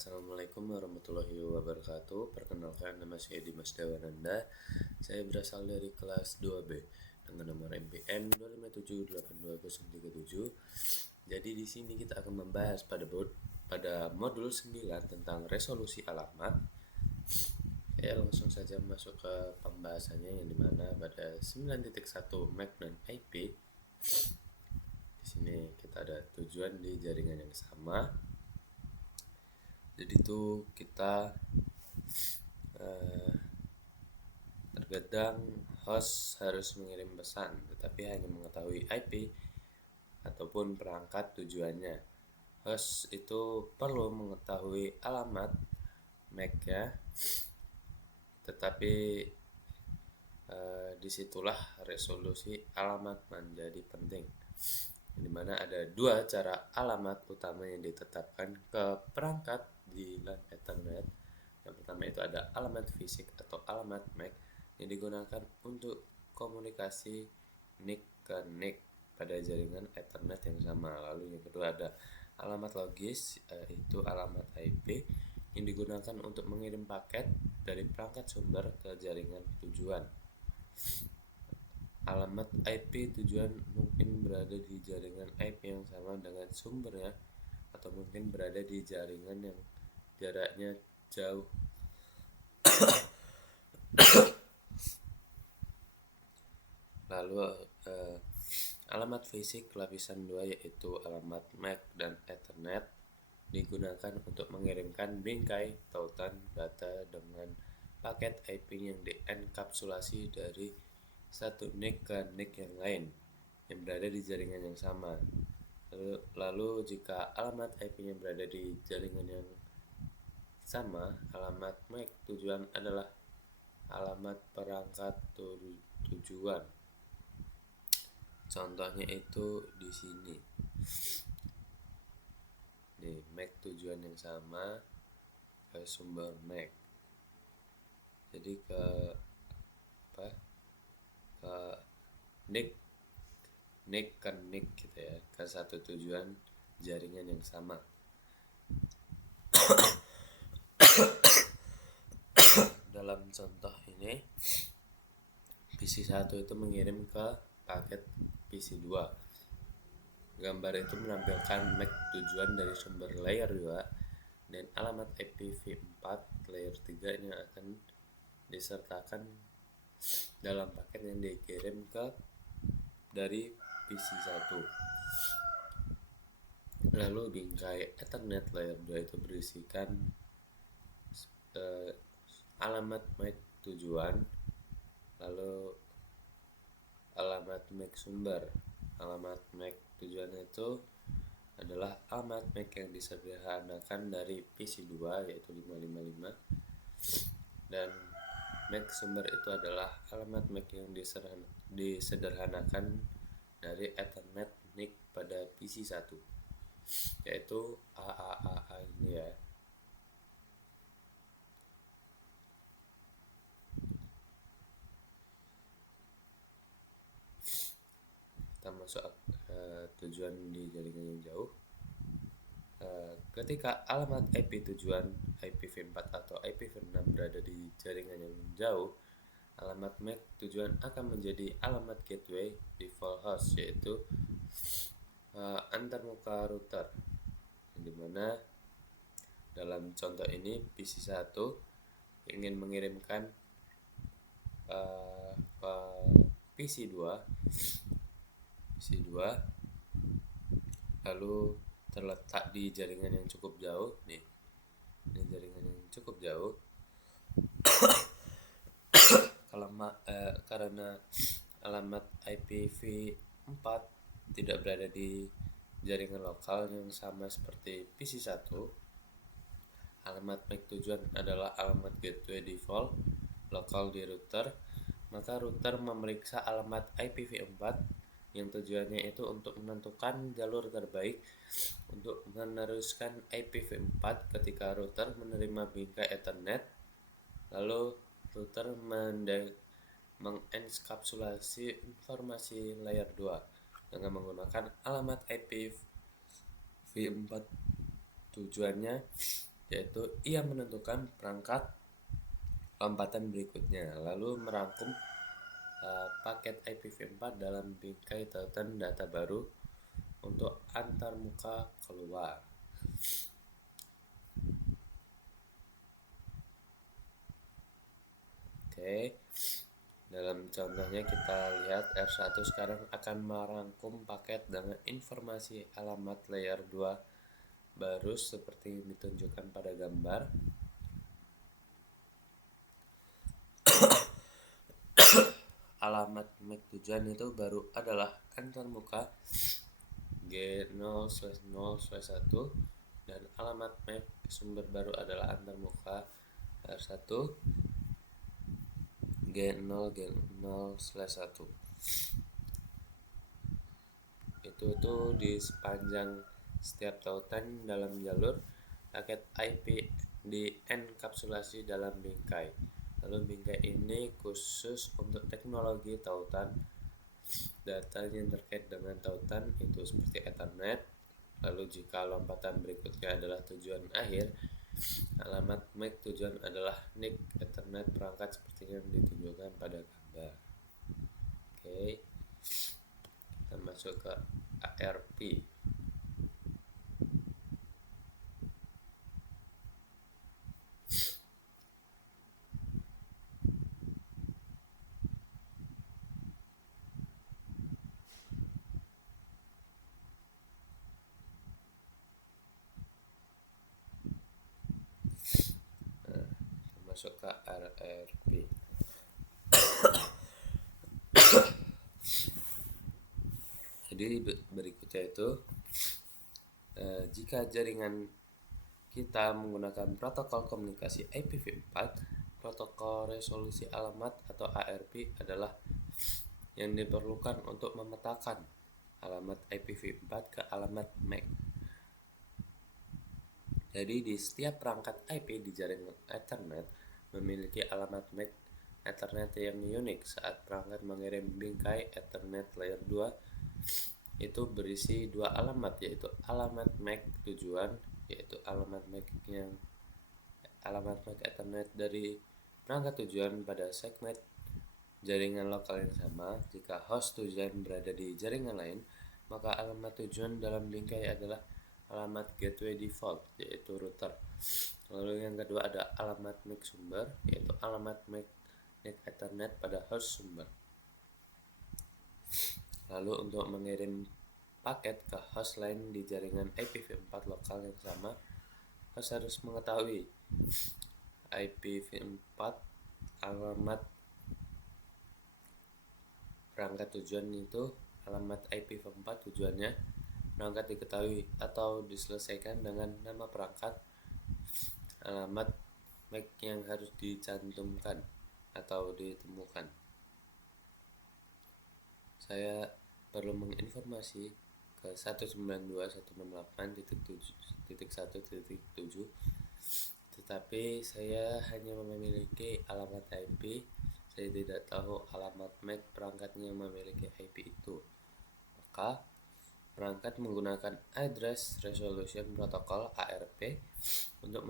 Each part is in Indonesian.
Assalamualaikum warahmatullahi wabarakatuh. Perkenalkan, nama saya Dimas Dewananda. Saya berasal dari kelas 2B dengan nomor MPN 257820037. Jadi di sini kita akan membahas pada modul 9 tentang resolusi alamat. Ya, langsung saja masuk ke pembahasannya, yang dimana pada 9.1 MAC dan IP. Di sini kita ada tujuan di jaringan yang sama. Jadi itu kita terkadang host harus mengirim pesan tetapi hanya mengetahui IP ataupun perangkat tujuannya. Host itu perlu mengetahui alamat MAC-nya, tetapi disitulah resolusi alamat menjadi penting, dimana ada dua cara alamat utama yang ditetapkan ke perangkat di LAN Ethernet. Yang pertama itu ada alamat fisik atau alamat MAC yang digunakan untuk komunikasi NIC ke NIC pada jaringan Ethernet yang sama. Lalu yang kedua ada alamat logis, itu alamat IP yang digunakan untuk mengirim paket dari perangkat sumber ke jaringan tujuan. Alamat IP tujuan mungkin berada di jaringan IP yang sama dengan sumbernya, atau mungkin berada di jaringan yang jaraknya jauh. Lalu alamat fisik lapisan 2 yaitu alamat MAC dan Ethernet digunakan untuk mengirimkan bingkai tautan data dengan paket IP yang dienkapsulasi dari satu NIC ke NIC yang lain yang berada di jaringan yang sama. Lalu jika alamat IP-nya berada di jaringan yang sama, alamat MAC tujuan adalah alamat perangkat tujuan. Contohnya itu di sini. Nih, MAC tujuan yang sama ke sumber MAC. Jadi ke NIC ke NIC gitu ya, ke satu tujuan jaringan yang sama. Dalam contoh ini, PC1 itu mengirim ke paket PC2. Gambar itu menampilkan MAC tujuan dari sumber layer 2 dan alamat IPv4 layer 3 yang akan disertakan dalam paket yang dikirim dari PC1. Lalu bingkai Ethernet layer 2 itu berisikan alamat MAC tujuan, lalu alamat MAC sumber. Alamat MAC tujuan itu adalah alamat MAC yang disederhanakan dari PC2 yaitu 555, dan MAC sumber itu adalah alamat MAC yang disederhanakan dari Ethernet NIC pada PC1 yaitu AAAA ini ya. Kita masuk tujuan di jaringan yang jauh. Ketika alamat IP tujuan IPv4 atau IPv6 berada di jaringan yang jauh, alamat MAC tujuan akan menjadi alamat gateway default host, yaitu antarmuka router, dimana dalam contoh ini PC1 ingin mengirimkan PC2 lalu terletak di jaringan yang cukup jauh. Nih, ini jaringan yang cukup jauh. Karena alamat IPv4 tidak berada di jaringan lokal yang sama seperti PC1, alamat MAC tujuan adalah alamat gateway default lokal di router. Maka router memeriksa alamat IPv4 yang tujuannya itu untuk menentukan jalur terbaik untuk meneruskan IPv4 ketika router menerima bingkai Ethernet. Lalu router mengenkapsulasi informasi layer 2 dengan menggunakan alamat IPv4 tujuannya yaitu ia menentukan perangkat lompatan berikutnya, lalu merangkum paket IPv4 dalam bingkai tautan data baru untuk antarmuka keluar. Oke, dalam contohnya kita lihat R1 sekarang akan merangkum paket dengan informasi alamat layer 2 baru seperti yang ditunjukkan pada gambar. Alamat MAC tujuan itu baru adalah antarmuka G0/0/1 dan alamat MAC sumber baru adalah antarmuka R1 G0/1. Itu di sepanjang setiap tautan dalam jalur paket IP dienkapsulasi dalam bingkai. Lalu bingkai ini khusus untuk teknologi tautan. Data yang terkait dengan tautan itu seperti Ethernet. Lalu jika lompatan berikutnya adalah tujuan akhir, alamat MAC tujuan adalah NIC Ethernet perangkat seperti yang ditunjukkan pada gambar. Oke, kita masuk ke ARP. Masuk ke RRP. Jadi berikutnya itu jika jaringan kita menggunakan protokol komunikasi IPv4, protokol resolusi alamat atau ARP adalah yang diperlukan untuk memetakan alamat IPv4 ke alamat MAC. Jadi di setiap perangkat IP di jaringan Ethernet memiliki alamat MAC Ethernet yang unik. Saat perangkat mengirim bingkai Ethernet layer 2 itu berisi dua alamat, yaitu alamat MAC tujuan, yaitu alamat MAC Ethernet dari perangkat tujuan pada segmen jaringan lokal yang sama. Jika host tujuan berada di jaringan lain, maka alamat tujuan dalam bingkai adalah alamat gateway default, yaitu router. Lalu yang kedua ada alamat MAC sumber, yaitu alamat MAC Ethernet pada host sumber. Lalu untuk mengirim paket ke host lain di jaringan IPv4 lokal yang sama, host harus mengetahui IPv4 alamat perangkat tujuan itu, alamat IPv4 tujuannya perangkat diketahui atau diselesaikan dengan nama perangkat, alamat MAC yang harus dicantumkan atau ditemukan. Saya perlu menginformasi ke 192.168.1.7, tetapi saya hanya memiliki alamat IP. Saya tidak tahu alamat MAC perangkatnya yang memiliki IP itu. Maka perangkat menggunakan Address Resolution Protocol ARP untuk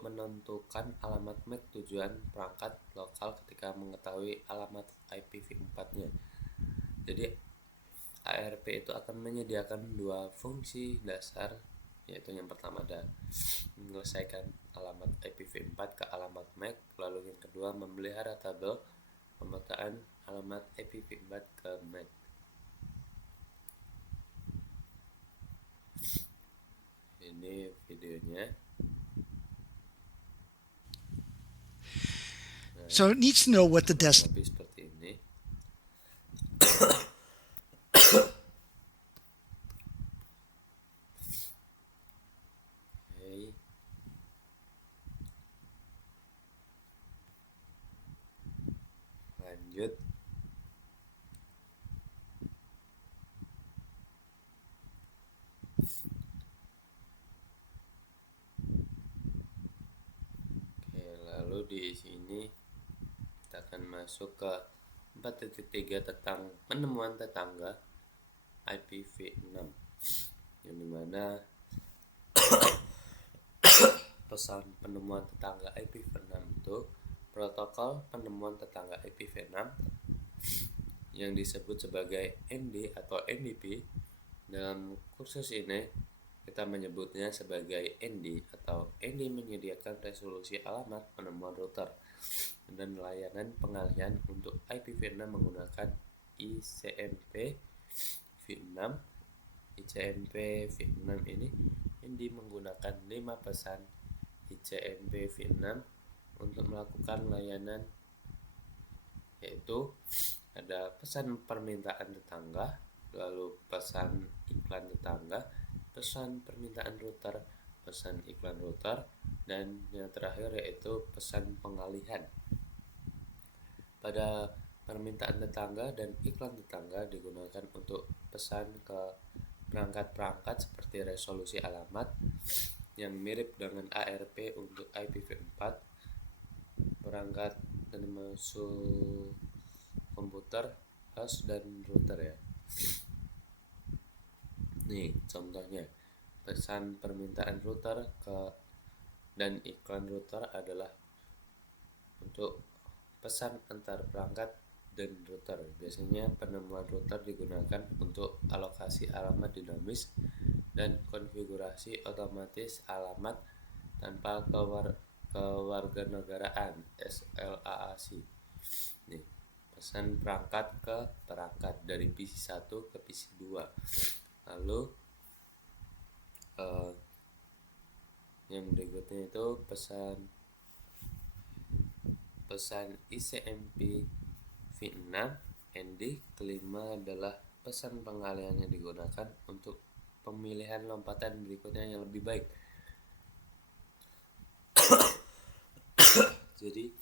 menentukan alamat MAC tujuan perangkat lokal ketika mengetahui alamat IPv4-nya. Jadi ARP itu akan menyediakan dua fungsi dasar, yaitu yang pertama ada menyelesaikan alamat IPv4 ke alamat MAC, lalu yang kedua memelihara tabel pemetaan alamat IPv4 ke MAC. Ini videonya. So it needs to know what the destination. Lebih seperti ini. Oke. Lanjut. Oke, lalu di sini kita akan masuk ke 4.3 tentang penemuan tetangga IPv6, yang dimana pesan penemuan tetangga IPv6 itu protokol penemuan tetangga IPv6 yang disebut sebagai ND atau NDP. Dalam kursus ini kita menyebutnya sebagai ND atau ND menyediakan resolusi alamat penemuan router dan layanan pengalihan untuk IPv6 menggunakan ICMP v6. ICMP v6 ini menggunakan 5 pesan ICMP v6 untuk melakukan layanan, yaitu ada pesan permintaan tetangga, lalu pesan iklan tetangga, pesan permintaan router, pesan iklan router, dan yang terakhir yaitu pesan pengalihan. Pada permintaan tetangga dan iklan tetangga digunakan untuk pesan ke perangkat-perangkat seperti resolusi alamat yang mirip dengan ARP untuk IPv4, perangkat termasuk komputer, host, dan router ya. Nih contohnya, pesan permintaan router dan iklan router adalah untuk pesan antar perangkat dan router. Biasanya penemuan router digunakan untuk alokasi alamat dinamis dan konfigurasi otomatis alamat tanpa kewarganegaraan SLAAC. Nih, pesan perangkat ke perangkat dari PC1 ke PC2. Lalu yang berikutnya itu pesan ICMP v6 ND. Kelima adalah pesan pengalihan yang digunakan untuk pemilihan lompatan berikutnya yang lebih baik. Jadi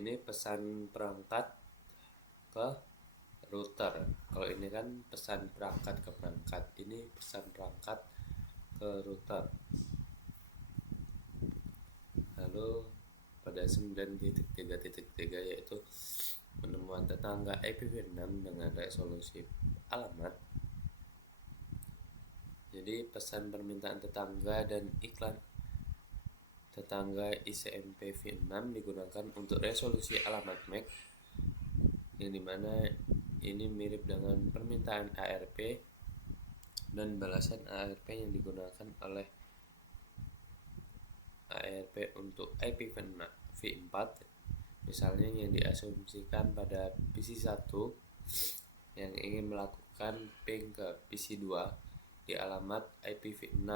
ini pesan perangkat ke router. Kalau ini kan pesan perangkat ke perangkat, ini pesan perangkat ke router. Lalu pada 9.3.3 yaitu penemuan tetangga IPv6 dengan resolusi alamat. Jadi pesan permintaan tetangga dan iklan tetangga ICMP v6 digunakan untuk resolusi alamat MAC, yang dimana ini mirip dengan permintaan ARP dan balasan ARP yang digunakan oleh ARP untuk IPv4, misalnya yang diasumsikan pada PC1 yang ingin melakukan ping ke PC2 di alamat IPv6,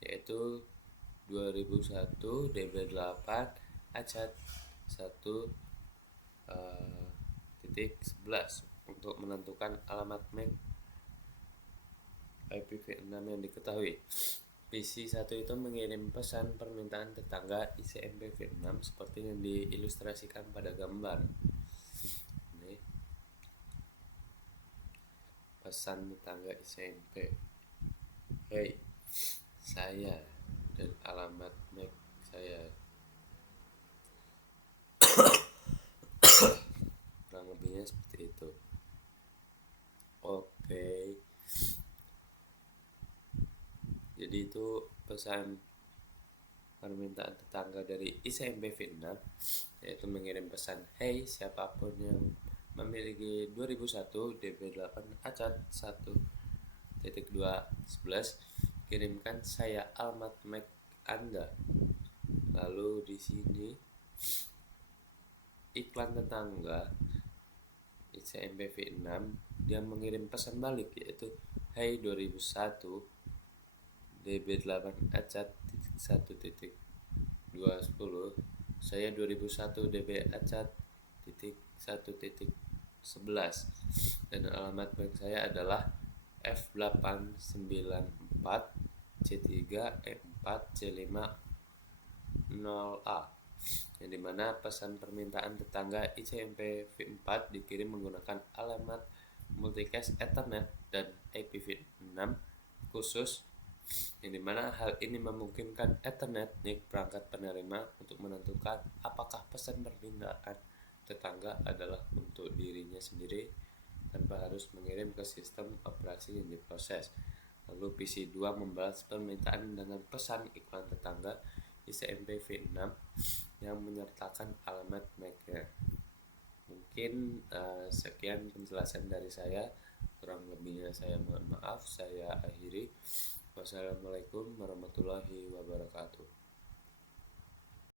yaitu 2001 db8 achat 1.11 untuk menentukan alamat MAC IPv6 yang diketahui. PC1 itu mengirim pesan permintaan tetangga ICMP v6 seperti yang diilustrasikan pada gambar. Ini pesan tetangga ICMP, "Hey, saya dan alamat MAC saya." Kurang lebihnya seperti itu. Oke. Jadi itu pesan permintaan tetangga dari ICMP v6, yaitu mengirim pesan, "Hey, siapapun yang memiliki 2001 db8 achat 1.211, kirimkan saya alamat MAC Anda." Lalu di sini iklan tetangga ICMP v6 dia mengirim pesan balik, yaitu, "Hey 2001 db8 achat 1.210, saya 2001 db achat 1.11 dan alamat MAC saya adalah F894 C3 E4 C5 0A", yang dimana pesan permintaan tetangga ICMP v4 dikirim menggunakan alamat multicast Ethernet dan IPv6 khusus, yang dimana hal ini memungkinkan Ethernet NIC perangkat penerima untuk menentukan apakah pesan permintaan tetangga adalah untuk dirinya sendiri tanpa harus mengirim ke sistem operasi yang diproses. Lalu PC2 membalas permintaan dengan pesan iklan tetangga di CMP V6 yang menyertakan alamat MAC-nya. Mungkin sekian penjelasan dari saya, kurang lebihnya saya mohon maaf. Saya akhiri. Wassalamualaikum warahmatullahi wabarakatuh.